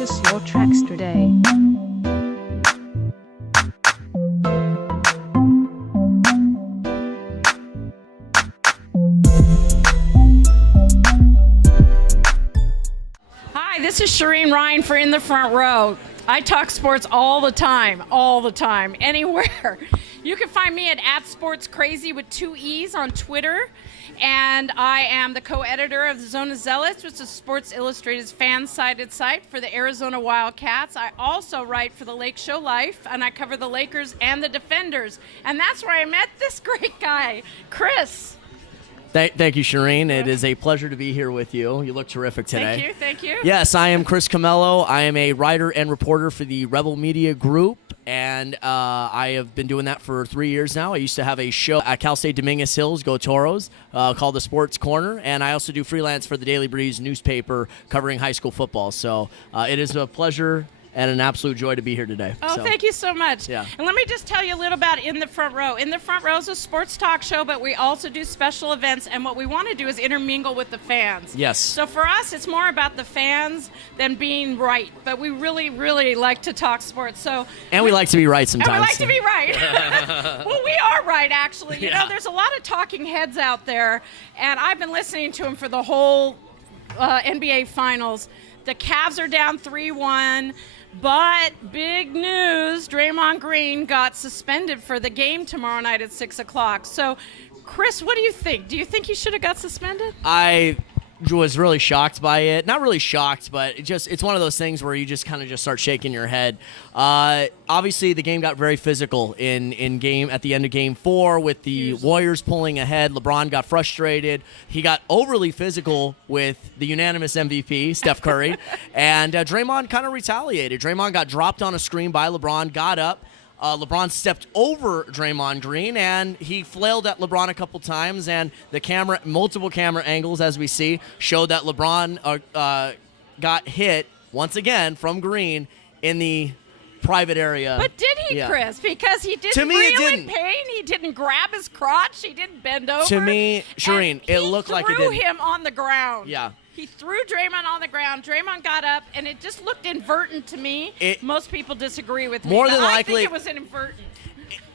Purchase your tracks today. Hi, this is Shereen Ryan for In the Front Row. I talk sports all the time, anywhere. You can find me at Sports Crazy with 2 E's on Twitter. And I am the co-editor of the Zona Zealots, which is Sports Illustrated's fan-sided site for the Arizona Wildcats. I also write for the Lake Show Life, and I cover the Lakers and the Defenders. And that's where I met this great guy, Chris. Thank you, Shereen. It is a pleasure to be here with you. You look terrific today. Thank you. Yes, I am Chris Camello. I am a writer and reporter for the Rebel Media Group, and I have been doing that for 3 years now. I used to have a show at Cal State Dominguez Hills, Go Toros, called The Sports Corner, and I also do freelance for the Daily Breeze newspaper covering high school football. So it is a pleasure and an absolute joy to be here today. Thank you so much. Yeah. And let me just tell you a little about In the Front Row. In the Front Row is a sports talk show, but we also do special events, and what we want to do is intermingle with the fans. Yes. So for us, it's more about the fans than being right, but we really, really like to talk sports. And we like to be right sometimes. And we like to be right. Well, we are right, actually. You know, there's a lot of talking heads out there, and I've been listening to them for the whole NBA Finals. The Cavs are down 3-1. But big news, Draymond Green got suspended for the game tomorrow night at 6 o'clock. So, Chris, what do you think? Do you think he should have got suspended? I was really shocked by it. Not really shocked, but it's one of those things where you just kind of just start shaking your head. Obviously, the game got very physical at the end of Game 4 with the Warriors pulling ahead. LeBron got frustrated. He got overly physical with the unanimous MVP, Steph Curry, and Draymond kind of retaliated. Draymond got dropped on a screen by LeBron, got up. LeBron stepped over Draymond Green, and he flailed at LeBron a couple times, and multiple camera angles, as we see, showed that LeBron got hit once again from Green in the private area. But did he, Chris? Because he didn't reel in pain. He didn't grab his crotch. He didn't bend over. To me, Shereen, it looked like it did. He threw him on the ground. Yeah. He threw Draymond on the ground. Draymond got up, and it just looked inadvertent to me. Most people disagree with me. More than likely, I think it was inadvertent.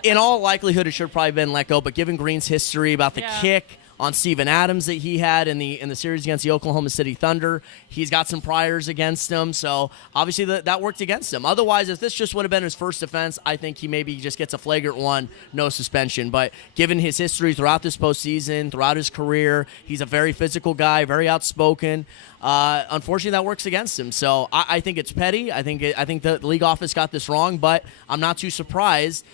In all likelihood, it should have probably been let go. But given Green's history about the kick on Steven Adams that he had in the series against the Oklahoma City Thunder, he's got some priors against him. So obviously that worked against him. Otherwise, if this just would have been his first offense, I think he maybe just gets a flagrant one, no suspension. But given his history throughout this postseason, throughout his career, he's a very physical guy, very outspoken. Unfortunately, that works against him. So I think it's petty. I think the league office got this wrong, but I'm not too surprised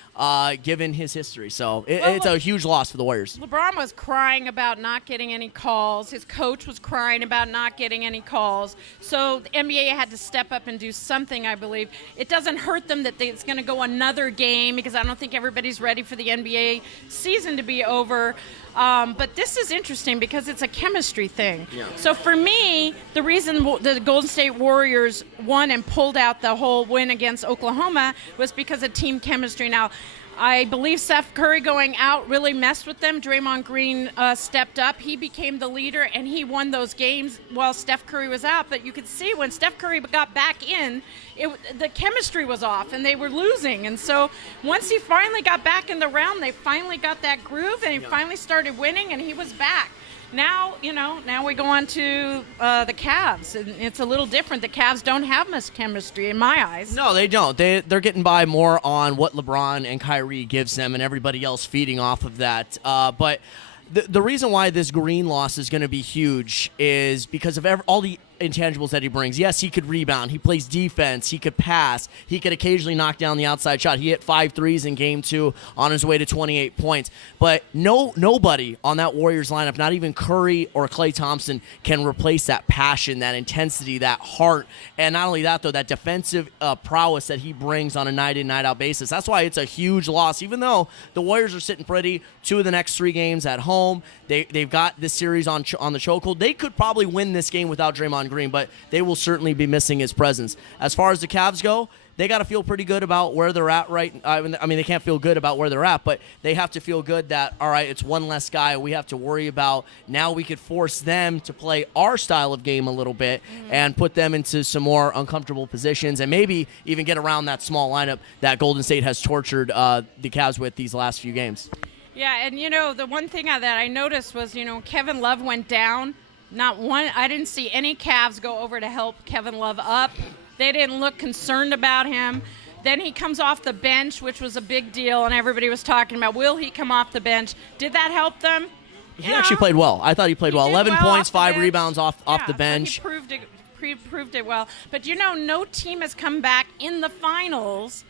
given his history. So it's a huge loss for the Warriors. LeBron was crying about not getting any calls. His coach was crying about not getting any calls. So the NBA had to step up and do something, I believe. It doesn't hurt them that it's going to go another game because I don't think everybody's ready for the NBA season to be over. But this is interesting because it's a chemistry thing. Yeah. So for me, the reason the Golden State Warriors won and pulled out the whole win against Oklahoma was because of team chemistry. Now, I believe Steph Curry going out really messed with them. Draymond Green stepped up. He became the leader, and he won those games while Steph Curry was out. But you could see when Steph Curry got back in, the chemistry was off, and they were losing. And so once he finally got back in the round, they finally got that groove, and he finally started winning, and he was back. Now, now we go on to the Cavs, and it's a little different. The Cavs don't have much chemistry in my eyes. No, they don't. They're getting by more on what LeBron and Kyrie gives them and everybody else feeding off of that. But the reason why this Green loss is going to be huge is because of all the intangibles that he brings. Yes, he could rebound. He plays defense. He could pass. He could occasionally knock down the outside shot. He hit 5 threes in Game 2 on his way to 28 points. But nobody on that Warriors lineup, not even Curry or Klay Thompson, can replace that passion, that intensity, that heart. And not only that, though, that defensive prowess that he brings on a night-in, night-out basis. That's why it's a huge loss. Even though the Warriors are sitting pretty, 2 of the next 3 games at home, they've got this series on the chokehold. They could probably win this game without Draymond Green, but they will certainly be missing his presence. As far as the Cavs go, they got to feel pretty good about where they're at I mean, they can't feel good about where they're at, but they have to feel good that, all right, it's one less guy we have to worry about. Now we could force them to play our style of game a little bit and put them into some more uncomfortable positions and maybe even get around that small lineup that Golden State has tortured the Cavs with these last few games. Yeah, and, the one thing that I noticed was, Kevin Love went down. I didn't see any Cavs go over to help Kevin Love up. They didn't look concerned about him. Then he comes off the bench, which was a big deal, and everybody was talking about, will he come off the bench? Did that help them? He actually played well. I thought he played well. 11 points, 5 rebounds off the bench. So he proved it well. But, no team has come back in the finals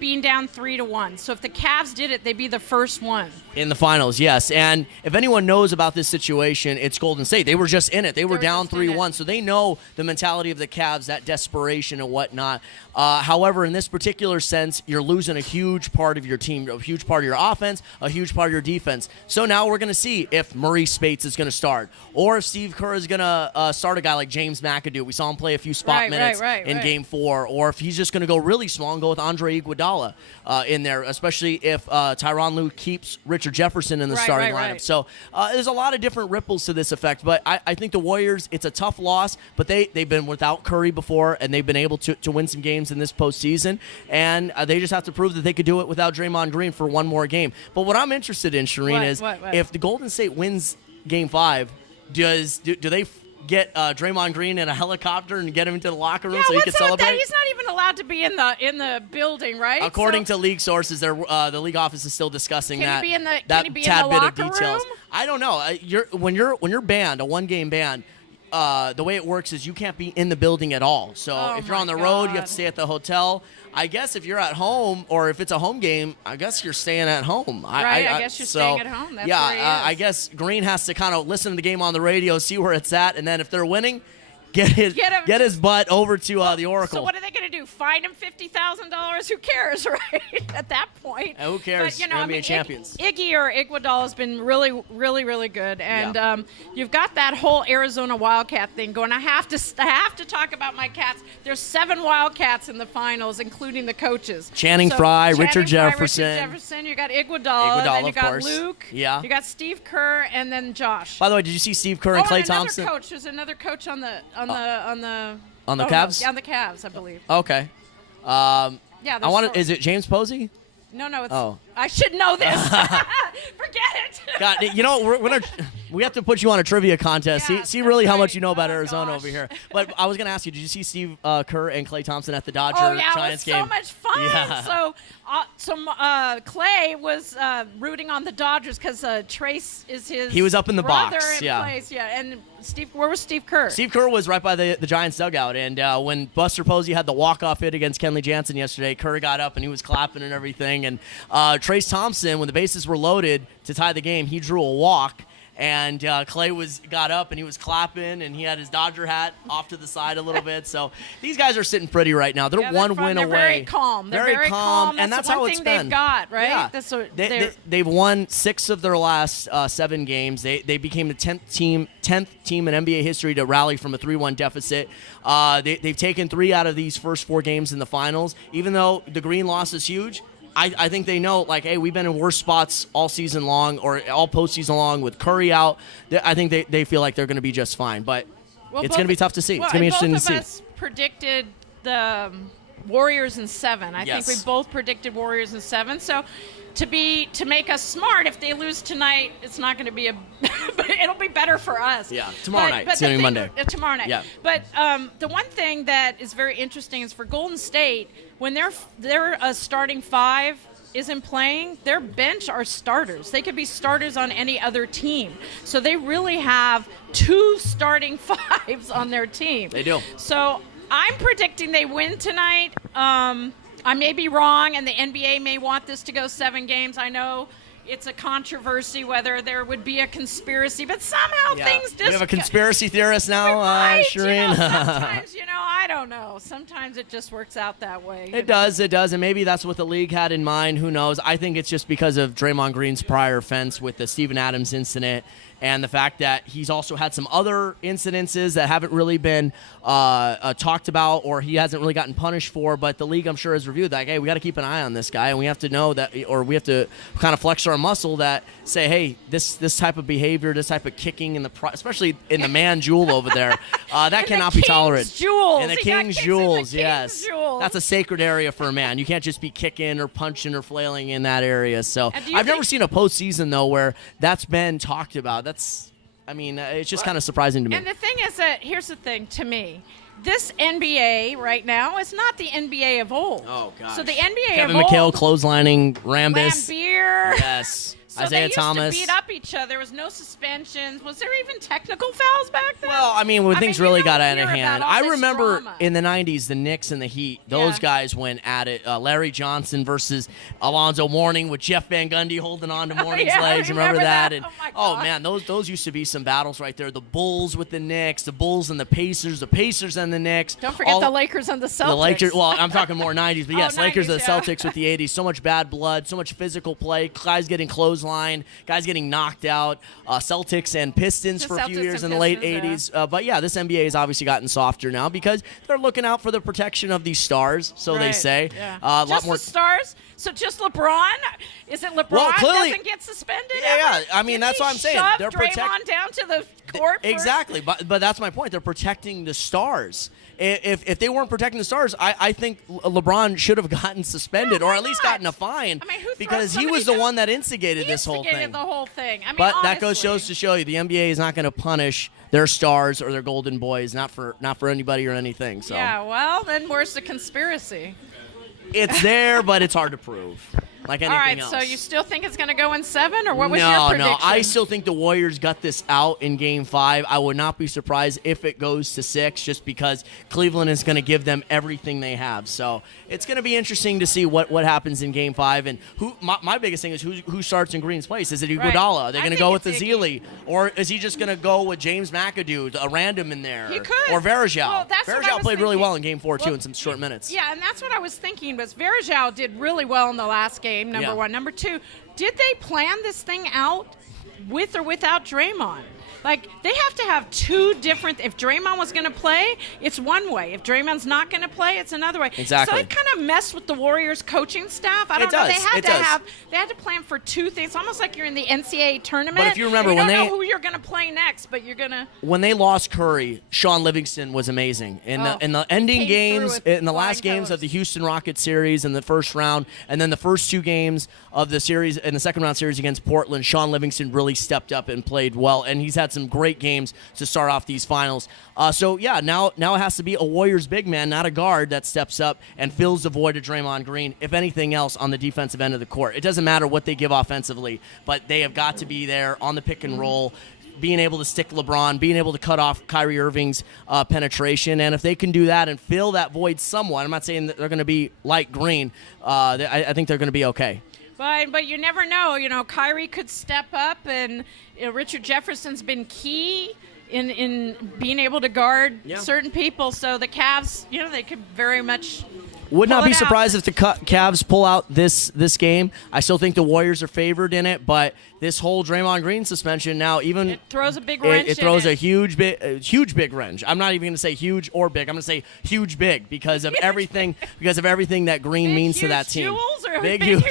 being down 3-1. So if the Cavs did it, they'd be the first one. In the finals, yes. And if anyone knows about this situation, it's Golden State. They were just in it. They were down 3-1, so they know the mentality of the Cavs, that desperation and whatnot. However, in this particular sense, you're losing a huge part of your team, a huge part of your offense, a huge part of your defense. So now we're going to see if Maurice Spates is going to start or if Steve Kerr is going to start a guy like James McAdoo. We saw him play a few spot minutes in Game 4, or if he's just going to go really small and go with Andre Iguodala in there, especially if Tyronn Lue keeps Richard Jefferson in the starting lineup. So there's a lot of different ripples to this effect, but I think the Warriors, it's a tough loss, but they've been without Curry before, and they've been able to win some games in this postseason, and they just have to prove that they could do it without Draymond Green for one more game. But what I'm interested in, Shereen, is if the Golden State wins Game 5, do they get Draymond Green in a helicopter and get him into the locker room so he can celebrate? He's not even allowed to be in the building, right? According to league sources, the league office is still discussing that. Can he be in the locker room? I don't know. When you're banned, a one-game ban, the way it works is you can't be in the building at all. So if you're on the road, you have to stay at the hotel. I guess if you're at home or if it's a home game, I guess you're staying at home. I guess you're staying at home. That's where he is. I guess Green has to kind of listen to the game on the radio, see where it's at, and then if they're winning, get his butt over to the Oracle. So what are they going to do? Fine him $50,000? Who cares, right? At that point. Who cares? But, NBA champions. Iggy or Iguodala has been really, really, really good, and you've got that whole Arizona Wildcat thing going. I have to talk about my Cats. There's 7 Wildcats in the finals, including the coaches. Channing Frye, Richard Jefferson. You got Iguodala, then you got course. Luke. Yeah. You got Steve Kerr, and then Josh. By the way, did you see Steve Kerr and Klay Thompson? There's another coach on the Cavs? On the Cavs, I believe. Okay. Is it James Posey? No, it's. I should know this. Forget it. God, we have to put you on a trivia contest. See really how much you know about Arizona over here. But I was going to ask you, did you see Steve Kerr and Klay Thompson at the Dodger-Giants game? It was so much fun. Yeah. So Klay was rooting on the Dodgers because Trace is his. He was up in the brother box. In place. And where was Steve Kerr? Steve Kerr was right by the Giants dugout, and when Buster Posey had the walk-off hit against Kenley Jansen yesterday, Kerr got up and he was clapping and everything. And Trace Thompson, when the bases were loaded to tie the game, he drew a walk. And Klay got up and he was clapping, and he had his Dodger hat off to the side a little bit. So these guys are sitting pretty right now. They're one win away. They're very calm. They're very calm. And that's how it's been. They've got, right? Yeah. That's what they've won 6 of their last 7 games. They became the 10th team in NBA history to rally from a 3-1 deficit. They've taken 3 out of these first 4 games in the finals. Even though the Green loss is huge, I think they know, like, hey, we've been in worse spots all season long or all postseason long with Curry out. I think they feel like they're going to be just fine. But it's going to be tough to see. It's going to be interesting to see. Both of us predicted the Warriors in 7. I think we both predicted Warriors in 7. So to make us smart, if they lose tonight, it's not going to be it'll be better for us. Yeah, tomorrow night. It's going to be Monday. Tomorrow night. Yeah. But the one thing that is very interesting is for Golden State, when their starting 5 isn't playing, their bench are starters. They could be starters on any other team. So they really have 2 starting 5s on their team. They do. So I'm predicting they win tonight. I may be wrong, and the NBA may want this to go 7 games. I know, it's a controversy whether there would be a conspiracy, but somehow things just... We have a conspiracy theorist now, Shereen. Sometimes, I don't know. Sometimes it just works out that way. It does, and maybe that's what the league had in mind. Who knows? I think it's just because of Draymond Green's prior offense with the Steven Adams incident and the fact that he's also had some other incidences that haven't really been talked about or he hasn't really gotten punished for, but the league, I'm sure, has reviewed that, hey, we got to keep an eye on this guy, and we have to know that, or we have to kind of flex our muscle that say, hey, this type of behavior, this type of kicking, especially in the man jewel over there, that cannot be tolerated. In the King's Jewels, yes. That's a sacred area for a man. You can't just be kicking or punching or flailing in that area. So I've never seen a postseason, though, where that's been talked about. It's just kind of surprising to me. And the thing is that, here's the thing, to me, this NBA right now is not the NBA of old. Oh, gosh. So the NBA Kevin of old... McHale clotheslining Rambis. Lambeer. Yes. So Isaiah they used Thomas. to beat up each other. There was no suspensions. Was there even technical fouls back then? Well, when things really got out of hand. I remember drama. in the 90s, the Knicks and the Heat, those guys went at it. Larry Johnson versus Alonzo Mourning with Jeff Van Gundy holding on to Mourning's legs. Remember that? And, oh, man, those used to be some battles right there. The Bulls with the Knicks, the Bulls and the Pacers and the Knicks. Don't forget the Lakers and the Celtics. The Lakers, well, I'm talking more 90s, but yes, 90s, Lakers and the Celtics with the 80s. So much bad blood, so much physical play, guys getting clotheslined, guys getting knocked out, Celtics and Pistons for a few years in the late 80s. But this NBA has obviously gotten softer now because they're looking out for the protection of these stars, so they say. Yeah. A lot just more the stars? So just LeBron? Is it LeBron doesn't get suspended? Yeah. That's what I'm saying. They're Draymond down to the court. Exactly, but that's my point. They're protecting the stars. If they weren't protecting the stars, I think LeBron should have gotten suspended or at least gotten a fine because he was the one that instigated this whole thing. The whole thing. But that goes to show you the NBA is not going to punish their stars or their golden boys, not for anybody or anything. So yeah, well, then where's the conspiracy? It's there, but it's hard to prove. Like anything else. All right, so you still think it's going to go in 7, or what was your prediction? No, I still think the Warriors got this out in Game 5. I would not be surprised if it goes to 6 just because Cleveland is going to give them everything they have. So it's going to be interesting to see what happens in Game 5. And my biggest thing is who starts in Green's place. Is it Iguodala? Are they going to go with Azili? Or is he just going to go with James McAdoo, a random in there? He could. Or Varejao. Well, Varejao played really well in Game 4, too, in some short minutes. Yeah, and that's what I was thinking, was Varejao did really well in the last game. Number one. Number two, did they plan this thing out with or without Draymond? Like, they have to have two different. If Draymond was going to play, it's one way. If Draymond's not going to play, it's another way. Exactly. So it kind of messed with the Warriors coaching staff. I don't know. They had to plan for two things. Almost like you're in the NCAA tournament. But if you remember, you don't know who you're going to play next, but you're going to. When they lost Curry, Sean Livingston was amazing in the ending games, in the last games of the Houston Rockets series in the first round, and then the first two games of the series in the second round series against Portland. Sean Livingston really stepped up and played well, and he's had some great games to start off these finals. Now it has to be a Warriors big man, not a guard, that steps up and fills the void of Draymond Green, if anything else, on the defensive end of the court. It doesn't matter what they give offensively, but they have got to be there on the pick and roll, being able to stick LeBron, being able to cut off Kyrie Irving's penetration. And if they can do that and fill that void somewhat, I'm not saying that they're going to be like Green, I think they're going to be okay. But you never know. Kyrie could step up, and Richard Jefferson's been key in being able to guard certain people. So the Cavs, they could very much. Would not be surprised if the Cavs pull out this game. I still think the Warriors are favored in it, but this whole Draymond Green suspension now it throws a big wrench. It throws a huge big wrench. I'm not even going to say huge or big. I'm going to say huge big because of everything that Green big, means to that team. Jewels or big huge.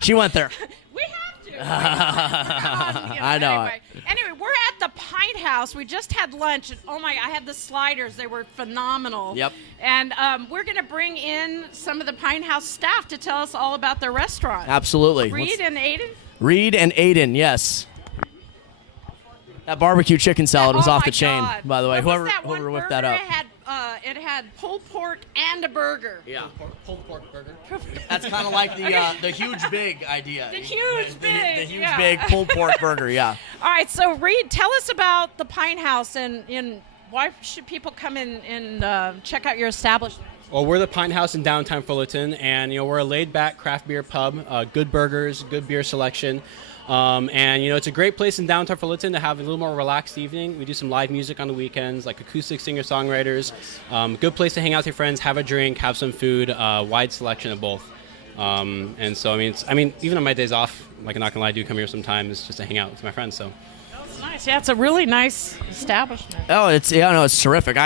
She went there. We have to. I know. Anyway, we're at the Pint House. We just had lunch, and I had the sliders. They were phenomenal. Yep. And we're going to bring in some of the Pint House staff to tell us all about their restaurant. Absolutely. Reed and Aiden, yes. That barbecue chicken salad was off the chain, by the way. Whoever whipped that up. It had pulled pork and a burger. Yeah. Pulled pork burger. That's kind of like the huge big idea. The huge big pulled pork burger, yeah. All right, so Reed, tell us about the Pine House and why should people come in and check out your establishment? Well, we're the Pint House in downtown Fullerton, and we're a laid-back craft beer pub. Good burgers, good beer selection, and it's a great place in downtown Fullerton to have a little more relaxed evening. We do some live music on the weekends, like acoustic singer-songwriters. Good place to hang out with your friends, have a drink, have some food. Wide selection of both. And so even on my days off, like I'm not gonna lie, I do come here sometimes just to hang out with my friends. So. That's nice. Yeah, it's a really nice establishment. Oh, it's terrific.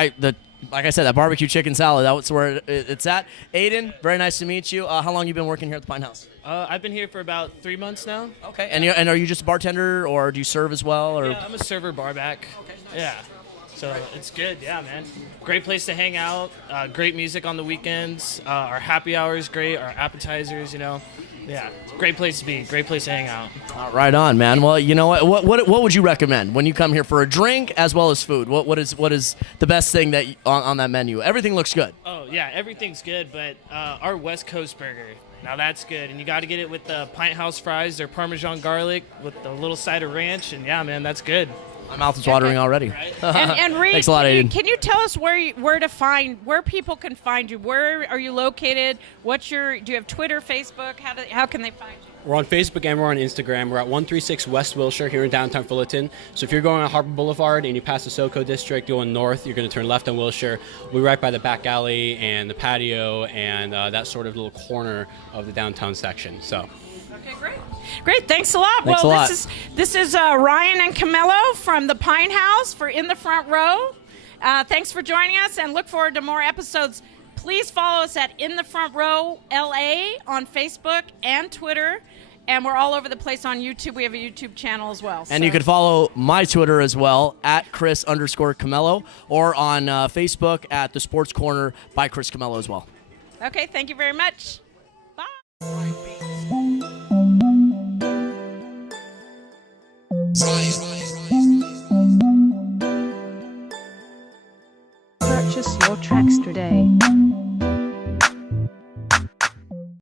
Like I said, that barbecue chicken salad, that's where it's at. Aiden, very nice to meet you. How long you been working here at the Pine House? I've been here for about 3 months now. Okay. And are you just a bartender, or do you serve as well? Or? Yeah, I'm a server barback. Okay, nice. Yeah. So it's good. Yeah, man. Great place to hang out. Great music on the weekends. Our happy hour is great. Our appetizers, Yeah, great place to be. Great place to hang out. Right on, man. Well, you know what would you recommend when you come here for a drink as well as food? What is the best thing that on that menu? Everything looks good. Oh yeah, everything's good, but our West Coast burger, now that's good, and you got to get it with the Pint House fries, their Parmesan garlic with the little side of ranch, and yeah, man, that's good. My mouth is watering already. Right? And Reed, thanks a lot, Aiden. Can you tell us where people can find you? Where are you located? Do you have Twitter, Facebook? How can they find you? We're on Facebook and we're on Instagram. We're at 136 West Wilshire here in downtown Fullerton. So if you're going on Harbor Boulevard and you pass the SoCo district going north, you're going to turn left on Wilshire. We're right by the back alley and the patio and that sort of little corner of the downtown section. So. Okay, great. Thanks a lot. Thanks a lot. This is Rayan and Camello from the Pine House for In the Front Row. Thanks for joining us, and look forward to more episodes. Please follow us at In the Front Row LA on Facebook and Twitter, and we're all over the place on YouTube. We have a YouTube channel as well. And you can follow my Twitter as well, at Chris_Camello, or on Facebook at The Sports Corner by Chris Camello as well. Okay, thank you very much. Bye. Purchase your tracks today.